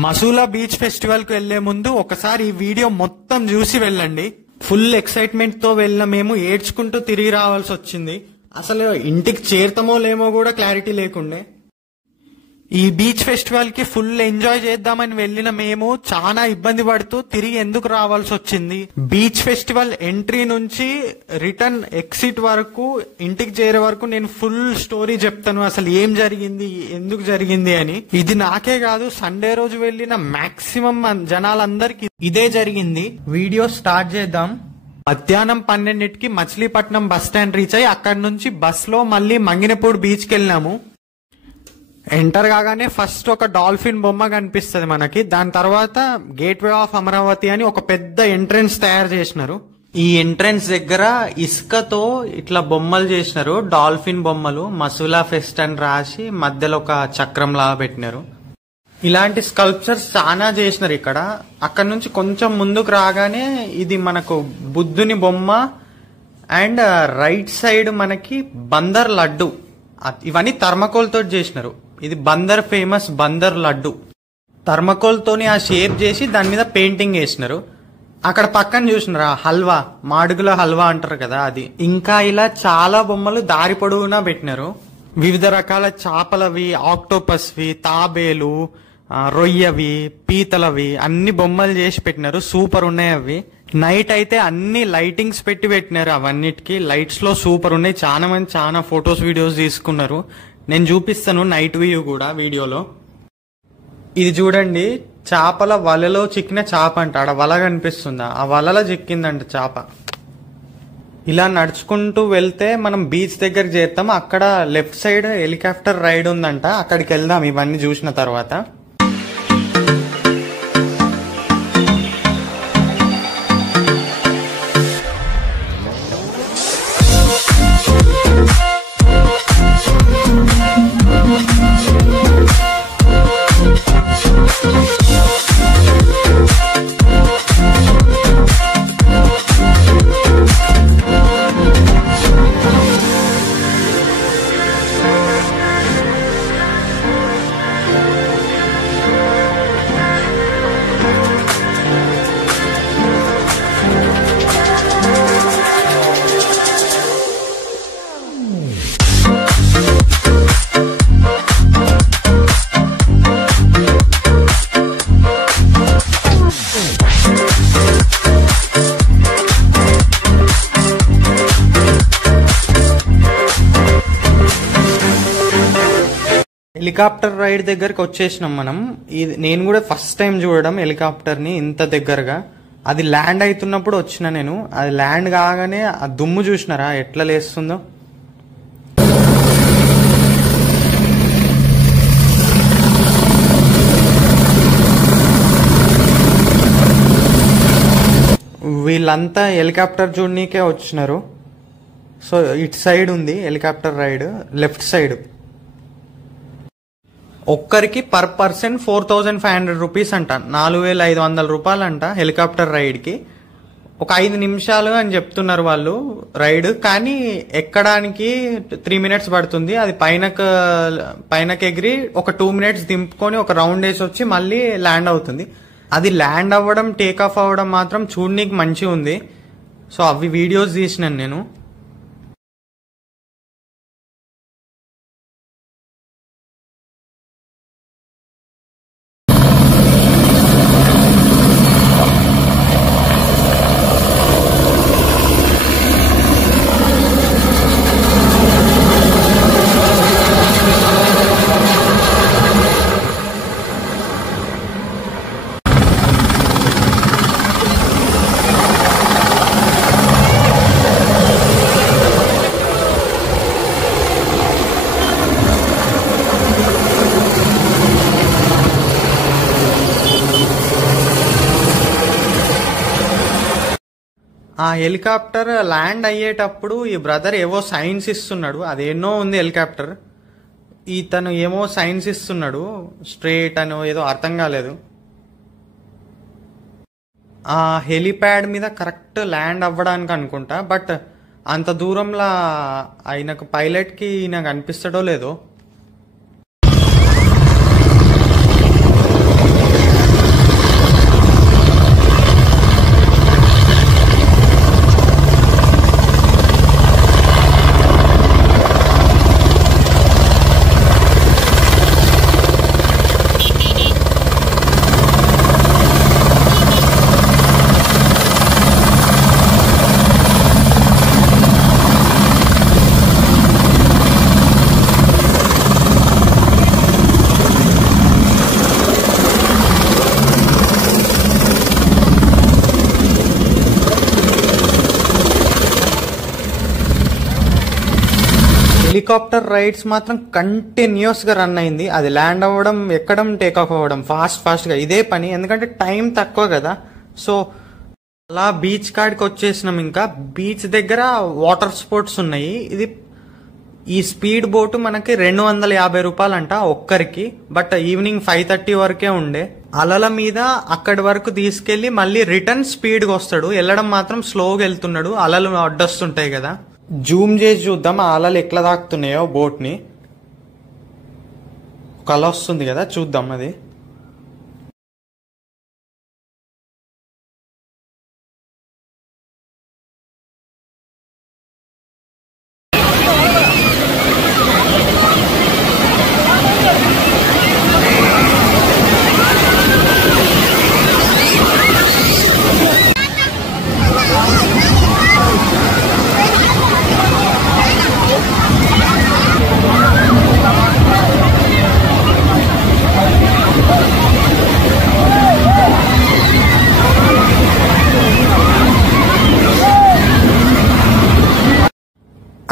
Masula beach festival కు వెళ్లే ముందు ఒకసారి ఈ వీడియో మొత్తం చూసి వెళ్ళండి. ఫుల్ ఎక్సైట్మెంట్ తో వెళ్ళిన మేము ఏడ్చుకుంటూ తిరిగి రావాల్సి వచ్చింది. అసలు ఇంటికి చేరుతామో లేమో కూడా క్లారిటీ లేకుండే. ఈ బీచ్ ఫెస్టివల్ కి ఫుల్ ఎంజాయ్ చేద్దామని వెళ్లిన మేము చాలా ఇబ్బంది పడుతూ తిరిగి ఎందుకు రావాల్సి వచ్చింది. బీచ్ ఫెస్టివల్ ఎంట్రీ నుంచి రిటర్న్ ఎగ్జిట్ వరకు ఇంటికి చేరే వరకు నేను ఫుల్ స్టోరీ చెప్తాను. అసలు ఏం జరిగింది, ఎందుకు జరిగింది అని. ఇది నాకే కాదు, సండే రోజు వెళ్లిన మాక్సిమం జనాలందరికి ఇదే జరిగింది. వీడియో స్టార్ట్ చేద్దాం. మధ్యాహ్నం 12కి మచిలీపట్నం బస్ స్టాండ్ రీచ్ అయ్యి అక్కడి నుంచి బస్ లో మళ్ళీ మంగినపూడి బీచ్ కి వెళ్ళినాము. ఎంటర్ కాగానే ఫస్ట్ ఒక డాల్ఫిన్ బొమ్మ కనిపిస్తుంది మనకి. దాని తర్వాత గేట్వే ఆఫ్ అమరావతి అని ఒక పెద్ద ఎంట్రెన్స్ తయారు చేసినారు. ఈ ఎంట్రెన్స్ దగ్గర ఇసుకతో ఇట్లా బొమ్మలు చేసినారు, డాల్ఫిన్ బొమ్మలు. మసూలా ఫెస్ట్ అని రాసి మధ్యలో ఒక చక్రం లాగా పెట్టినారు. ఇలాంటి స్కల్ప్చర్స్ చాలా చేసినారు ఇక్కడ. అక్కడ నుంచి కొంచెం ముందుకు రాగానే ఇది మనకు బుద్ధుని బొమ్మ అండ్ రైట్ సైడ్ మనకి బందర్ లడ్డు. ఇవన్నీ థర్మకోల్ తోటి చేసినారు. ఇది బందర్ ఫేమస్ బందర్ లడ్డు. థర్మకోల్ తోని ఆ షేప్ చేసి దాని మీద పెయింటింగ్ వేసినారు. అక్కడ పక్కన చూసినారు హల్వా, మాడుగుల హల్వా అంటారు కదా అది. ఇంకా ఇలా చాలా బొమ్మలు దారి పొడవునా పెట్టినారు. వివిధ రకాల చేపలవి, ఆక్టోపస్వి, తాబేలు, రొయ్యవి, పీతలవి అన్ని బొమ్మలు చేసి పెట్టినారు. సూపర్ ఉన్నాయి అవి. నైట్ అయితే అన్ని లైటింగ్స్ పెట్టి పెట్టినారు. అవన్నిటికీ లైట్స్ లో సూపర్ ఉన్నాయి. చాలా మంది చాలా ఫొటోస్ వీడియోస్ తీసుకున్నారు. నేను చూపిస్తాను నైట్ వ్యూ కూడా వీడియోలో. ఇది చూడండి, చేపల వలలో చిక్కిన చేప అంట. ఆడ వల కనిపిస్తుందా, ఆ వలలో చిక్కిందంట చేప. ఇలా నడుచుకుంటూ వెళ్తే మనం బీచ్ దగ్గర చేరుతాం. అక్కడ లెఫ్ట్ సైడ్ హెలికాప్టర్ రైడ్ ఉందంట, అక్కడికి వెళ్దాం ఇవన్నీ చూసిన తర్వాత. హెలికాప్టర్ రైడ్ దగ్గరకు వచ్చేసినాం మనం. నేను కూడా ఫస్ట్ టైం చూడడం హెలికాప్టర్ ని ఇంత దగ్గరగా. అది ల్యాండ్ అవుతున్నప్పుడు వచ్చిన నేను. అది ల్యాండ్ కాగానే ఆ దుమ్ము చూసినారా ఎట్లా లేస్తుందో. వీళ్ళంతా హెలికాప్టర్ చూడనీకే వచ్చినారు. సో ఇటు సైడ్ ఉంది హెలికాప్టర్ రైడ్, లెఫ్ట్ సైడ్. ఒక్కరికి పర్ పర్సన్ 4500 రూపీస్ అంట, 4500 రూపాయలు అంట హెలికాప్టర్ రైడ్ కి. ఒక 5 నిమిషాలు అని చెప్తున్నారు వాళ్ళు రైడ్, కానీ ఎక్కడానికి 3 minutes పడుతుంది. అది పైనకి ఎగిరి ఒక 2 minutes దింపుకొని ఒక రౌండ్ వేసి వచ్చి మళ్ళీ ల్యాండ్ అవుతుంది. అది ల్యాండ్ అవ్వడం, టేక్ ఆఫ్ అవ్వడం మాత్రం చూడనీకి మంచిగా ఉంది. సో అవి వీడియోస్ తీసినాను నేను. ఆ హెలికాప్టర్ ల్యాండ్ అయ్యేటప్పుడు ఈ బ్రదర్ ఏవో సైన్స్ ఇస్తున్నాడు. అదేనో ఉంది హెలికాప్టర్. ఇతను ఏమో సైన్స్ ఇస్తున్నాడు, స్ట్రేట్ అనో ఏదో అర్థం కాలేదు. ఆ హెలిప్యాడ్ మీద కరెక్ట్ ల్యాండ్ అవ్వడానికి అనుకుంటా. బట్ అంత దూరంలో ఆయనకు పైలట్ కి నాకు అనిపిస్తాడో లేదో. హెలికాప్టర్ రైడ్స్ మాత్రం కంటిన్యూస్ గా రన్ అయింది. అది ల్యాండ్ అవ్వడం, ఎక్కడం, టేక్ ఆఫ్ అవ్వడం ఫాస్ట్ గా ఇదే పని. ఎందుకంటే టైం తక్కువ కదా. సో అలా బీచ్ కాడికి వచ్చేసినాం. ఇంకా బీచ్ దగ్గర వాటర్ స్పోర్ట్స్ ఉన్నాయి. ఈ స్పీడ్ బోటు మనకి 250 రూపాయలంట ఒక్కరికి. బట్ ఈవినింగ్ 5:30 వరకే ఉండే. అలల మీద అక్కడి వరకు తీసుకెళ్లి మళ్ళీ రిటర్న్ స్పీడ్ గా వస్తాడు. వెళ్ళడం మాత్రం స్లోగా వెళ్తున్నాడు, అలలు అడ్డొస్తుంటాయి కదా. జూమ్ చేసి చూద్దాం ఆ అలలు ఎట్లా తాకుతున్నాయో బోట్ ని. కల వస్తుంది కదా, చూద్దాం అది.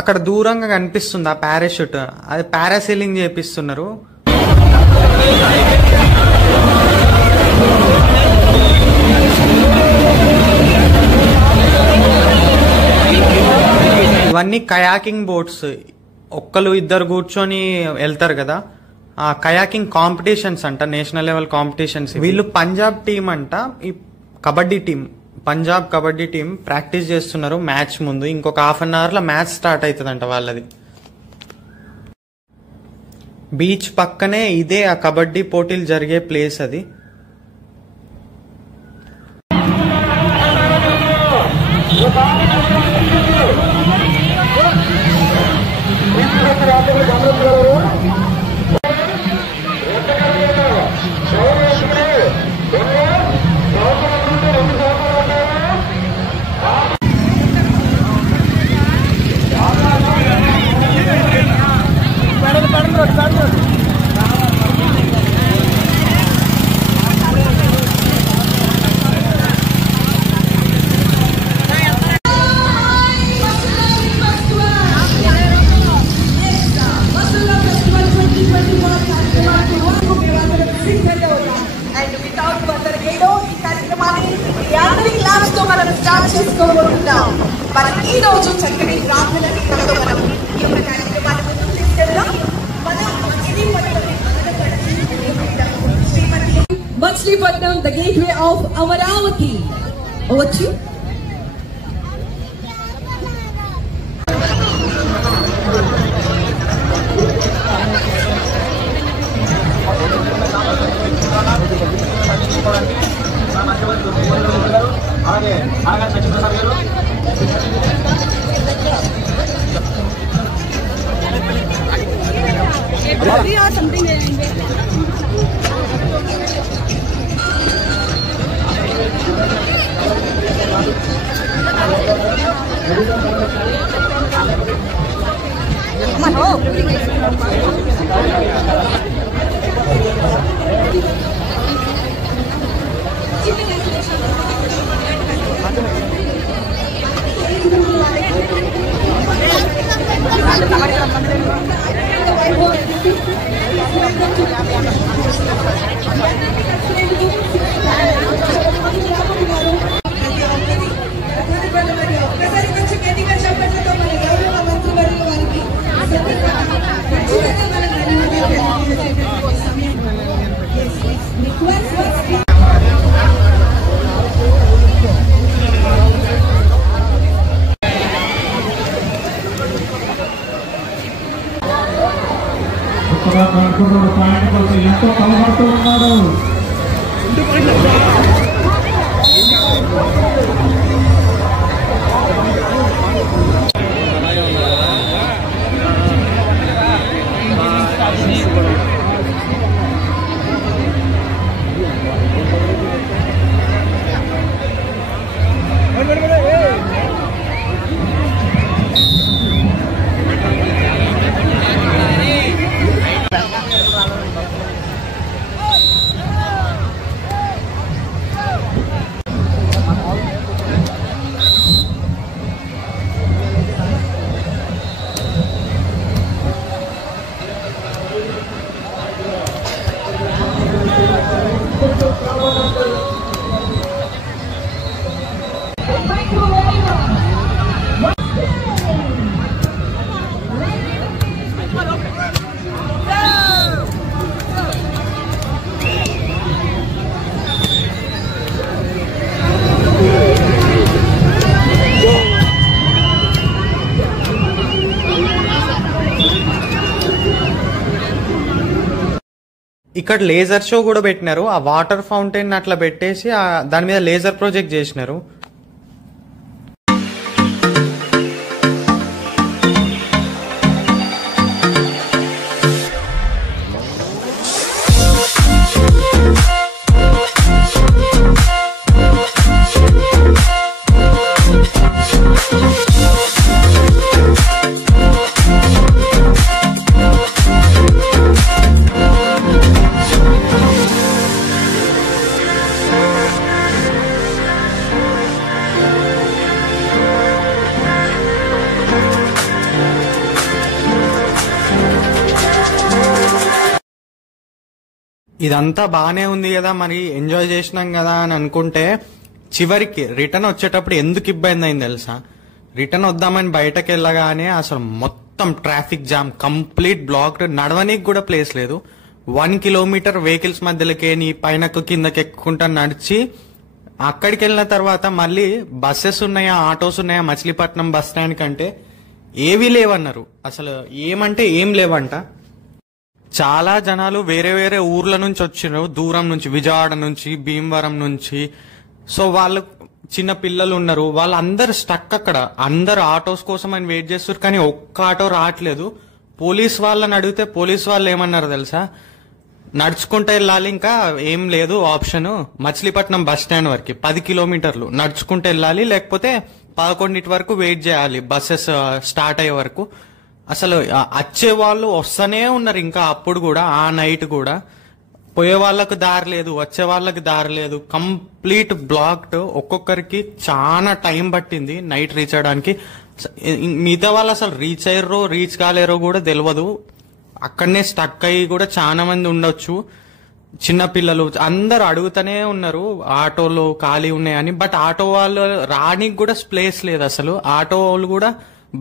అక్కడ దూరంగా కనిపిస్తుంది ఆ పారాషూట్, అది పారాసైలింగ్ చేపిస్తున్నారు. ఇవన్నీ కయాకింగ్ బోట్స్. ఒక్కరు ఇద్దరు కూర్చొని వెళ్తారు కదా. ఆ కయాకింగ్ కాంపిటీషన్స్ అంట, నేషనల్ లెవెల్ కాంపిటీషన్స్. వీళ్ళు పంజాబ్ టీం అంట, ఈ kabaddi team, Punjab kabaddi team practice చేస్తున్నారు మ్యాచ్ ముందు. ఇంకొక ½ అన్ అవర్ లో మ్యాచ్ స్టార్ట్ అవుతుందంట వాళ్ళది. బీచ్ పక్కనే ఇదే ఆ కబడ్డీ పోటీలు జరిగే ప్లేస్ అది. Machilipatnam, the gateway of Amaravati. Over to you. ఎంతో కలబడుతూ ఉన్నారు. ఇక్కడ లేజర్ షో కూడా పెట్టినారు. ఆ వాటర్ ఫౌంటైన్ అట్లా పెట్టేసి దాని మీద లేజర్ ప్రొజెక్ట్ చేసినారు. ఇదంతా బానే ఉంది కదా, మరి ఎంజాయ్ చేసినాం కదా అని అనుకుంటే చివరికి రిటర్న్ వచ్చేటప్పుడు ఎందుకు ఇబ్బంది అయింది తెలుసా? రిటర్న్ వద్దామని బయటకు వెళ్ళగానే అసలు మొత్తం ట్రాఫిక్ జామ్, కంప్లీట్ బ్లాక్డ్, నడవనీకి కూడా ప్లేస్ లేదు. 1 కిలోమీటర్ వెహికల్స్ మధ్యలోకి నీ పైనకు కిందకి ఎక్కుంటా నడిచి అక్కడికి వెళ్ళిన తర్వాత మళ్ళీ బస్సెస్ ఉన్నాయా, ఆటోస్ ఉన్నాయా మచిలీపట్నం బస్ స్టాండ్ కంటే ఏవీ లేవన్నారు. అసలు ఏమంటే ఏం లేవంట. చాలా జనాలు వేరే వేరే ఊర్ల నుంచి వచ్చినారు, దూరం నుంచి, విజయవాడ నుంచి, భీమవరం నుంచి. సో వాళ్ళు చిన్న పిల్లలు ఉన్నారు, వాళ్ళందరూ స్టక్ అక్కడ. అందరు ఆటోస్ కోసం అని వెయిట్ చేస్తారు, కానీ ఒక్క ఆటో రావట్లేదు. పోలీస్ వాళ్ళని అడిగితే పోలీస్ వాళ్ళు ఏమన్నారు తెలుసా? నడుచుకుంటూ వెళ్ళాలి, ఇంకా ఏం లేదు ఆప్షన్. మచిలీపట్నం బస్ స్టాండ్ వరకు 10 కిలోమీటర్లు నడుచుకుంటూ వెళ్ళాలి, లేకపోతే 11 వరకు వెయిట్ చేయాలి బస్సెస్ స్టార్ట్ అయ్యే వరకు. అసలు వచ్చే వాళ్ళు వస్తూనే ఉన్నారు, ఇంకా అప్పుడు కూడా ఆ నైట్ కూడా. పోయే వాళ్ళకు దారి లేదు, వచ్చే వాళ్ళకి దారి లేదు, కంప్లీట్ బ్లాక్డ్. ఒక్కొక్కరికి చాలా టైం పట్టింది నైట్ రీచ్ అవడానికి. మిగతా వాళ్ళు అసలు రీచ్ అయ్యారో రీచ్ కాలేరో కూడా తెలియదు. అక్కడనే స్టక్ అయ్యి కూడా చాలా మంది ఉండొచ్చు. చిన్న పిల్లలు అందరు అడుగుతూనే ఉన్నారు ఆటోలు ఖాళీ ఉన్నాయని. బట్ ఆటో వాళ్ళు రానికి కూడా ప్లేస్ లేదు, అసలు ఆటో వాళ్ళు కూడా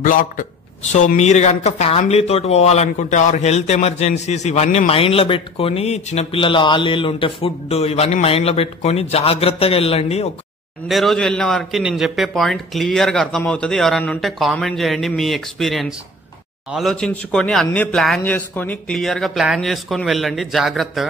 బ్లాక్డ్. సో మీరు కనుక ఫ్యామిలీ తోటి పోవాలనుకుంటే ఆర్ హెల్త్ ఎమర్జెన్సీస్ ఇవన్నీ మైండ్ లో పెట్టుకొని, చిన్నపిల్లలు ఆళ్ళు ఉంటే ఫుడ్ ఇవన్నీ మైండ్ లో పెట్టుకొని జాగ్రత్తగా వెళ్ళండి. సండే రోజు వెళ్ళిన వారికి నేను చెప్పే పాయింట్ క్లియర్ గా అర్థమవుతుంది. ఎవరన్నా ఉంటే కామెంట్ చేయండి మీ ఎక్స్పీరియన్స్. ఆలోచించుకొని అన్ని ప్లాన్ చేసుకొని క్లియర్ గా ప్లాన్ చేసుకొని వెళ్ళండి జాగ్రత్తగా.